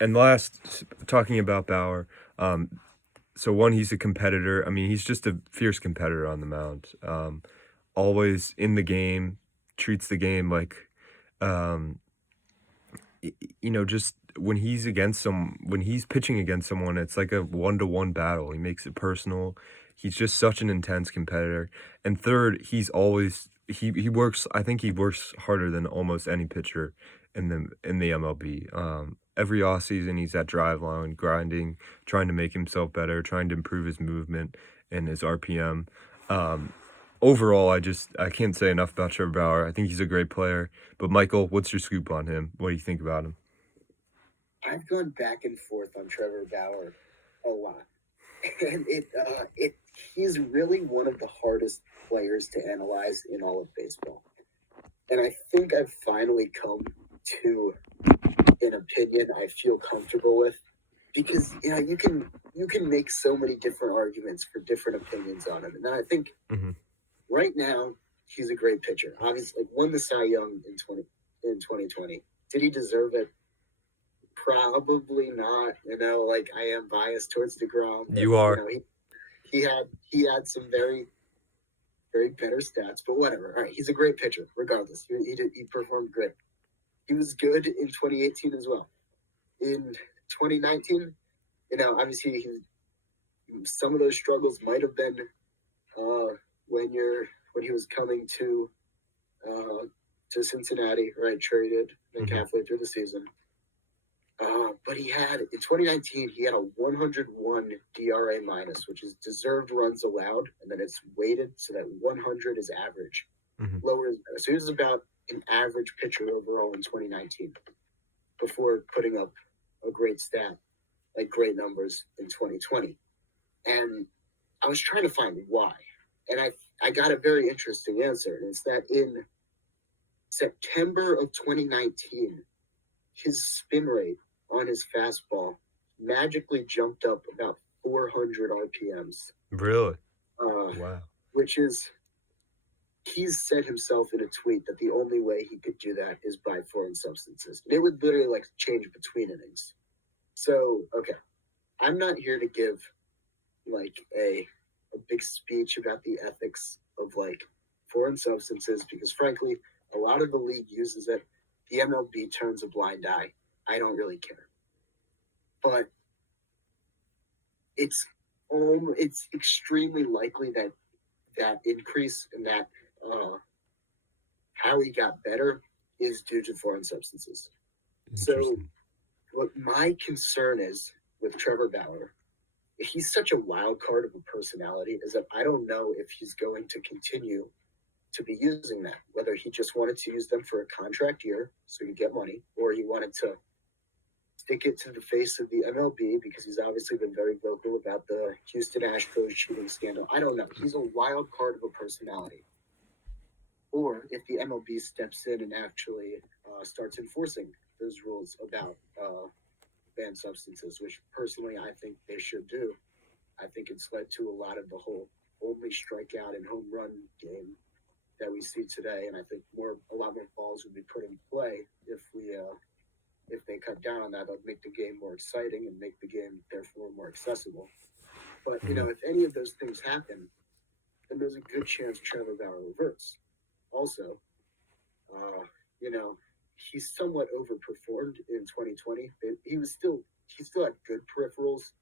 And last, talking about Bauer, so one, he's a competitor. I mean, he's just a fierce competitor on the mound. Always in the game, treats the game like, um, just when he's pitching against someone, it's like a 1-to-1 battle. He makes it personal. He's just such an intense competitor. And third, he works. I think he works harder than almost any pitcher in the MLB. Every offseason, he's at drive line, grinding, trying to make himself better, trying to improve his movement and his RPM. Um, Overall, I can't say enough about Trevor Bauer. I think he's a great player. But Michael, what's your scoop on him? What do you think about him? I've gone back and forth on Trevor Bauer a lot, and he's really one of the hardest players to analyze in all of baseball. And I think I've finally come to an opinion I feel comfortable with because you can make so many different arguments for different opinions on him. And I think Hmm. right now he's a great pitcher. Obviously, won the Cy Young in 2020. Did he deserve it? Probably not. Like I am biased towards DeGrom, but You are. he had some very better stats. But whatever. All right, he's a great pitcher. Regardless, he performed great. He was good in 2018 as well. In 2019, obviously some of those struggles might have been uh, when he was coming to Cincinnati, right? Traded like Hmm. halfway through the season. But he had in 2019 he had a 101 DRA minus, which is deserved runs allowed, and then it's weighted so that 100 is average. Hmm. Lower is better. So he was about an average pitcher overall in 2019 before putting up a great stat, like great numbers in 2020. And I was trying to find why, and I got a very interesting answer, and it's that in September of 2019 his spin rate on his fastball magically jumped up about 400 RPMs, Really? uh, Wow. which is, he's said himself in a tweet that the only way he could do that is by foreign substances. And it would literally like change between innings. So, okay, I'm not here to give like a big speech about the ethics of like foreign substances because frankly, a lot of the league uses it. The MLB turns a blind eye. I don't really care. But it's extremely likely that that increase in that uh, how he got better is due to foreign substances. So Interesting. what my concern is with Trevor Bauer, he's such a wild card of a personality, is that I don't know if he's going to continue to be using that. Whether he just wanted to use them for a contract year so he could get money, or he wanted to stick it to the face of the MLB because he's obviously been very vocal about the Houston Astros cheating scandal. I don't know. He's a wild card of a personality. Or if the MLB steps in and actually starts enforcing those rules about banned substances, which personally I think they should do. I think it's led to a lot of the whole only strikeout and home run game that we see today, and I think a lot more balls would be put in play if they cut down on that. That would make the game more exciting and make the game therefore more accessible. But Hmm. if any of those things happen, then there's a good chance Trevor Bauer reverts. Also, uh, you know, he's somewhat overperformed in 2020. He still had good peripherals,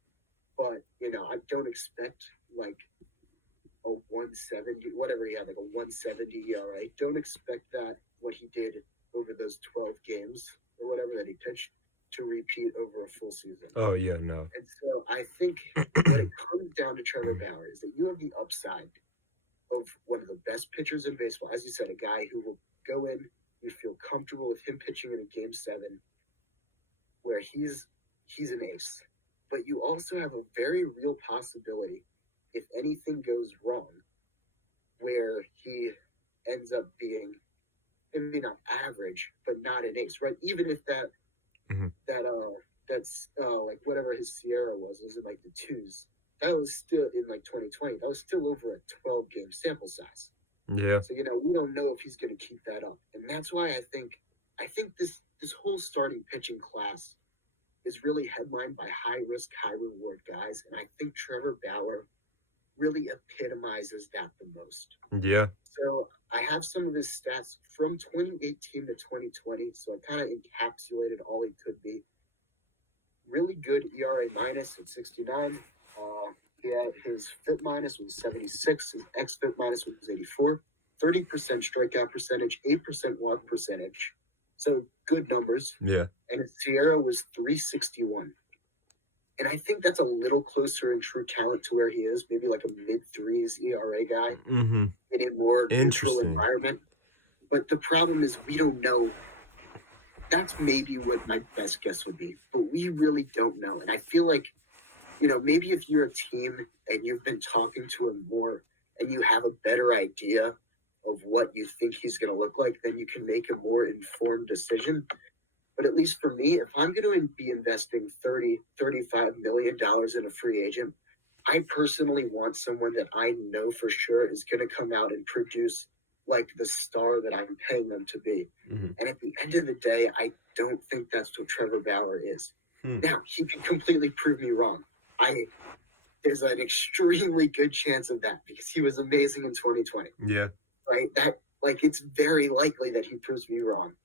but I don't expect like a 170, whatever he had, like a 170 ERA. Don't expect that what he did over those 12 games or whatever that he pitched to repeat over a full season. Oh yeah, no. And so I think what it comes down to Trevor Bauer is that you have the upside of one of the best pitchers in baseball. As you said, a guy who will go in, you feel comfortable with him pitching in a game 7 where he's an ace. But you also have a very real possibility if anything goes wrong where he ends up being maybe not average, but not an ace, right? Even if Hmm. that's like whatever his Sierra was in like the twos. That was still in like 2020. That was still over a 12 game sample size. Yeah. So we don't know if he's going to keep that up, and that's why I think this whole starting pitching class is really headlined by high risk, high reward guys. And I think Trevor Bauer really epitomizes that the most. Yeah. So I have some of his stats from 2018 to 2020. So I kind of encapsulated all he could be. Really good ERA minus at 69. He had his FIP minus was 76. His XFIP minus was 84. 30% strikeout percentage, 8% walk percentage. So good numbers. Yeah. And his Sierra was 361. And I think that's a little closer in true talent to where he is, maybe like a mid threes ERA guy Mhm. in a more neutral Interesting. environment. But the problem is we don't know. That's maybe what my best guess would be, but we really don't know. And I feel like, maybe if you're a team and you've been talking to him more and you have a better idea of what you think he's going to look like, then you can make a more informed decision. But at least for me, if I'm going to be investing $35 million in a free agent, I personally want someone that I know for sure is going to come out and produce like the star that I'm paying them to be. Mhm. And at the end of the day, I don't think that's what Trevor Bauer is. Hmm. Now, he can completely prove me wrong. There's an extremely good chance of that because he was amazing in 2020, Yeah. right? It's very likely that he proves me wrong.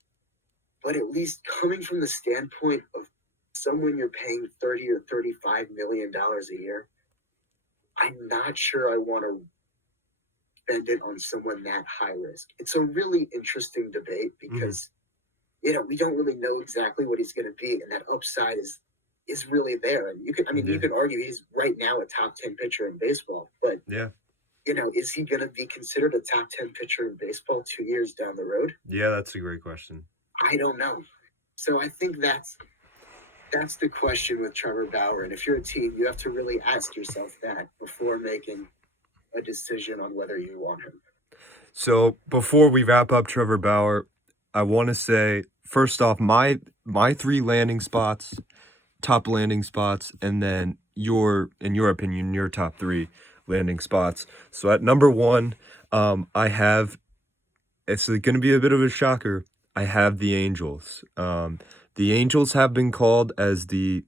But at least coming from the standpoint of someone you're paying 30 or $35 million a year, I'm not sure I want to spend it on someone that high risk. It's a really interesting debate because we don't really know exactly what he's going to be, and that upside is really there. And you Yeah. could argue he's right now a top 10 pitcher in baseball, but Yeah. is he going to be considered a top 10 pitcher in baseball 2 years down the road? Yeah, that's a great question. I don't know. So I think that's the question with Trevor Bauer. And if you're a team, you have to really ask yourself that before making a decision on whether you want him. So before we wrap up Trevor Bauer, I want to say first off, my three landing spots, top landing spots, and then in your opinion, your top three landing spots. So at number one, I have it's going to be a bit of a shocker. I have the Angels. The Angels have been called as the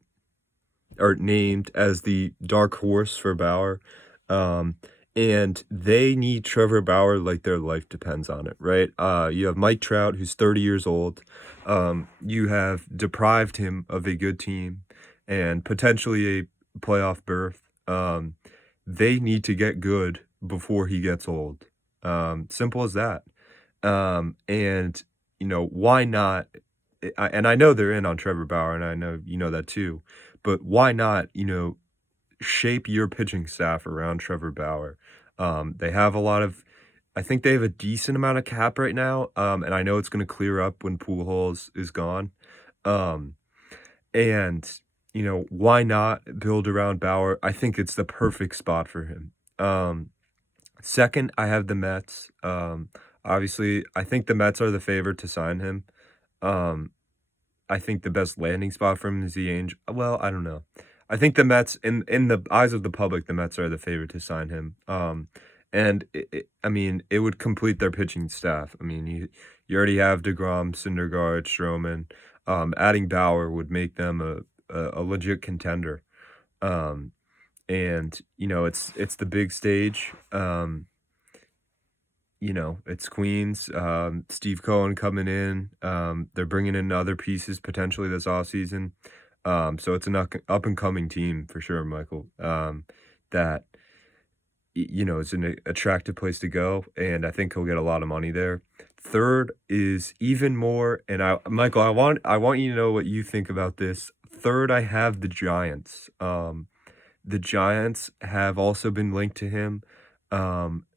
or named as the dark horse for Bauer. Um, and they need Trevor Bauer like their life depends on it, right? You have Mike Trout, who's 30 years old. You have deprived him of a good team and potentially a playoff berth. They need to get good before he gets old. Simple as that. And why not? And I know they're in on Trevor Bauer, and I know you know that too. But why not, shape your pitching staff around Trevor Bauer? They have a lot of I think they have a decent amount of cap right now, and I know it's gonna clear up when Pujols is gone. Um, and, why not build around Bauer? I think it's the perfect spot for him. Second, I have the Mets. Obviously, I think the Mets are the favorite to sign him. Um, I think the best landing spot for him is the Angel well, I don't know. I think the Mets in the eyes of the public, the Mets are the favorite to sign him. And I mean, it would complete their pitching staff. I mean, you already have DeGrom, Syndergaard, Stroman. Adding Bauer would make them a legit contender. Um, and it's the big stage. It's Queens, Steve Cohen coming in. They're bringing in other pieces potentially this offseason. So it's an up and coming team for sure, Michael. That is an attractive place to go, and I think he'll get a lot of money there. Third is even more, and Michael, I want you to know what you think about this. Third, I have the Giants. The Giants have also been linked to him.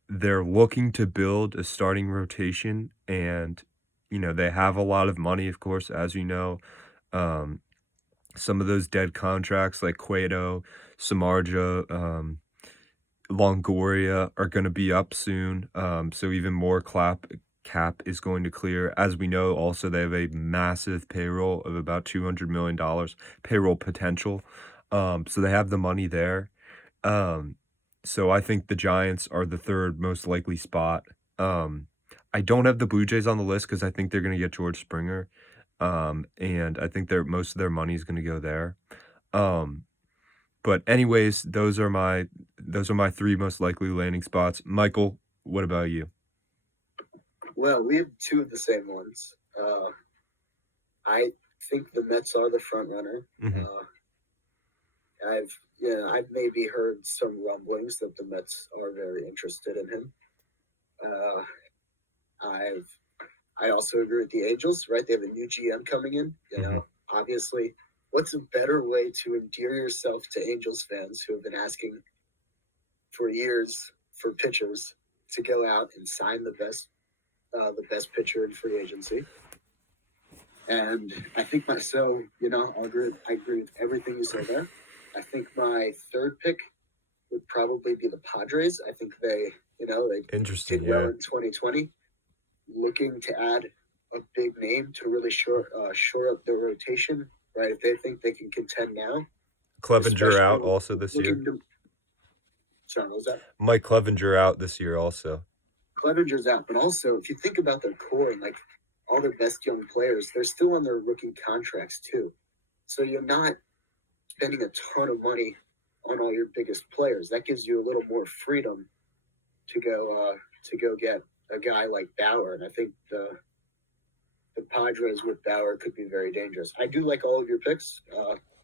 They're looking to build a starting rotation, and they have a lot of money, of course, as you know. Um, some of those dead contracts like Cueto, Samardzija, Longoria are going to be up soon. So even more cap is going to clear. As we know, also they have a massive payroll of about $200 million payroll potential. So they have the money there. Um, so I think the Giants are the third most likely spot. I don't have the Blue Jays on the list because I think they're going to get George Springer. And I think most of their money is gonna go there. Um, but anyways, those are my 3 most likely landing spots. Michael, what about you? Well, we have two of the same ones. I think the Mets are the front runner. Mhm, Uh, I've maybe heard some rumblings that the Mets are very interested in him. Uh, I've I also agree with the Angels, right? They have a new GM coming in. mhm. Obviously, what's a better way to endear yourself to Angels fans who have been asking for years for pitchers to go out and sign the best pitcher in free agency? And I think I agree with everything you said there. I think my third pick would probably be the Padres. I think they Interesting, did well yeah. in 2020, looking to add a big name to really shore up their rotation. Right, if they think they can contend now, Clevenger especially out also this year. looking to. Sorry, what was that? Mike Clevenger out this year also. Clevenger's out, but also if you think about their core and like all their best young players, they're still on their rookie contracts too. So you're not spending a ton of money on all your biggest players. That gives you a little more freedom to go get a guy like Bauer, and I think the Padres with Bauer could be very dangerous. I do like all of your picks.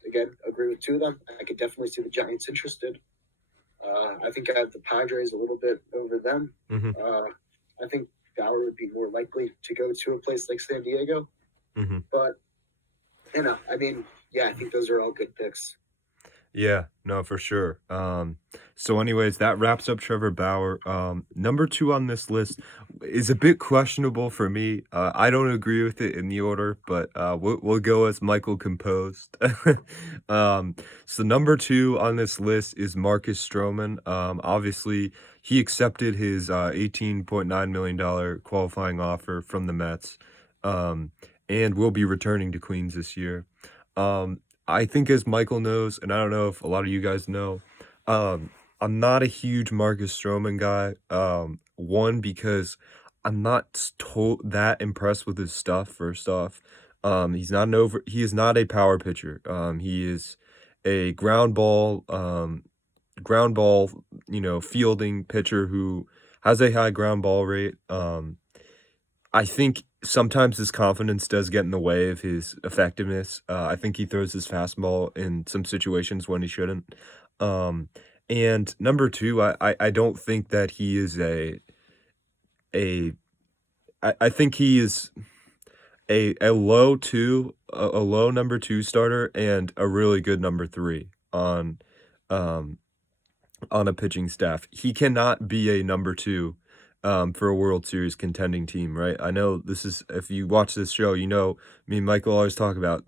Again, agree with two of them. I could definitely see the Giants interested. I think I have the Padres a little bit over them. Mhm, Uh, I think Bauer would be more likely to go to a place like San Diego, mhm. but I mean, yeah, I think those are all good picks. Yeah, no, for sure. So anyways, that wraps up Trevor Bauer. Number 2 on this list is a bit questionable for me. I don't agree with it in the order, but we'll go as Michael composed. Um, so number 2 on this list is Marcus Stroman. Obviously, he accepted his $18.9 million qualifying offer from the Mets, um, and will be returning to Queens this year. Um, I think as Michael knows, and I don't know if a lot of you guys know, um, I'm not a huge Marcus Stroman guy. One, because I'm not that impressed with his stuff, first off. He is not a power pitcher. He is a ground ball, fielding pitcher who has a high ground ball rate. I think sometimes his confidence does get in the way of his effectiveness. I think he throws his fastball in some situations when he shouldn't. Um, and number 2, I don't think that he is a I think he is a low 2, a low number 2 starter and a really good number 3 um on a pitching staff. He cannot be a number 2, for a World Series contending team, right? I know this is if you watch this show, me and Michael always talk about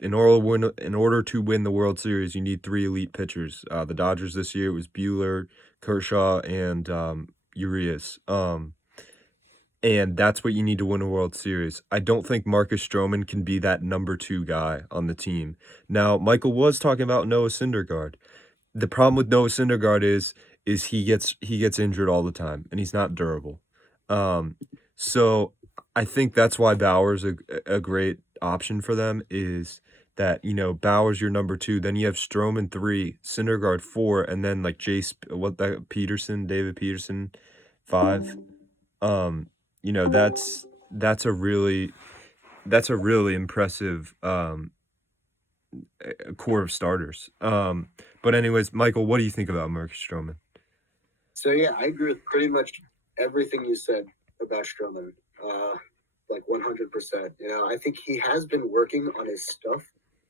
in order to win the World Series, you need 3 elite pitchers. The Dodgers this year, it was Buehler, Kershaw, and, Urias. And that's what you need to win a World Series. I don't think Marcus Stroman can be that number 2 guy on the team. Now, Michael was talking about Noah Syndergaard. The problem with Noah Syndergaard is he gets injured all the time, and he's not durable. Um, so I think that's why Bauer's a great option for them is that, Bauer's your number 2, then you have Stroman 3, Syndergaard 4, and then, like, David Peterson 5. Um, that's a really impressive, core of starters. But anyways, Michael, what do you think about Marcus Stroman? So yeah, I agree with pretty much everything you said about Stroman. Uh, like 100%. I think he has been working on his stuff.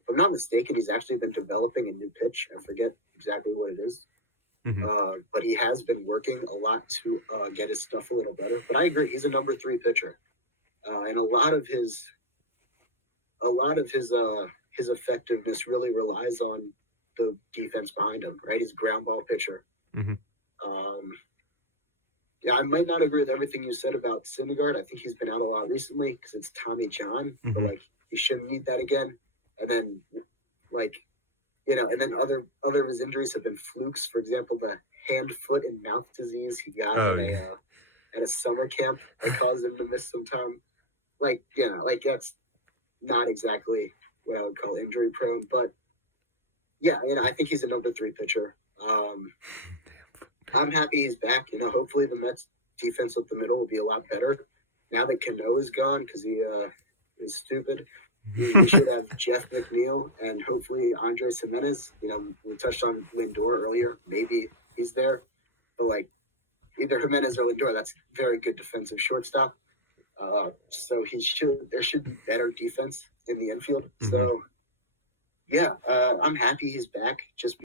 If I'm not mistaken, he's actually been developing a new pitch. I forget exactly what it is. Mhm, But he has been working a lot to get his stuff a little better. But I agree, he's a number 3 pitcher, and a lot of his effectiveness really relies on the defense behind him. Right, he's a ground ball pitcher. mhm, Um, yeah, I might not agree with everything you said about Syndergaard. I think he's been out a lot recently because it's Tommy John, but mhm. like he shouldn't need that again. And then like and then other of his injuries have been flukes. For example, the hand, foot, and mouth disease he got Oh, yeah. at a summer camp that caused him to miss some time. Like that's not exactly what I would call injury prone, but yeah, I think he's a number three pitcher. I'm happy he's back. Hopefully the Mets defense up the middle will be a lot better now that Cano is gone because he is stupid. We should have Jeff McNeil and hopefully Andres Jimenez. We touched on Lindor earlier. Maybe he's there, but like either Jimenez or Lindor, that's very good defensive shortstop. So there should be better defense in the infield. Mhm. So yeah, I'm happy he's back. Just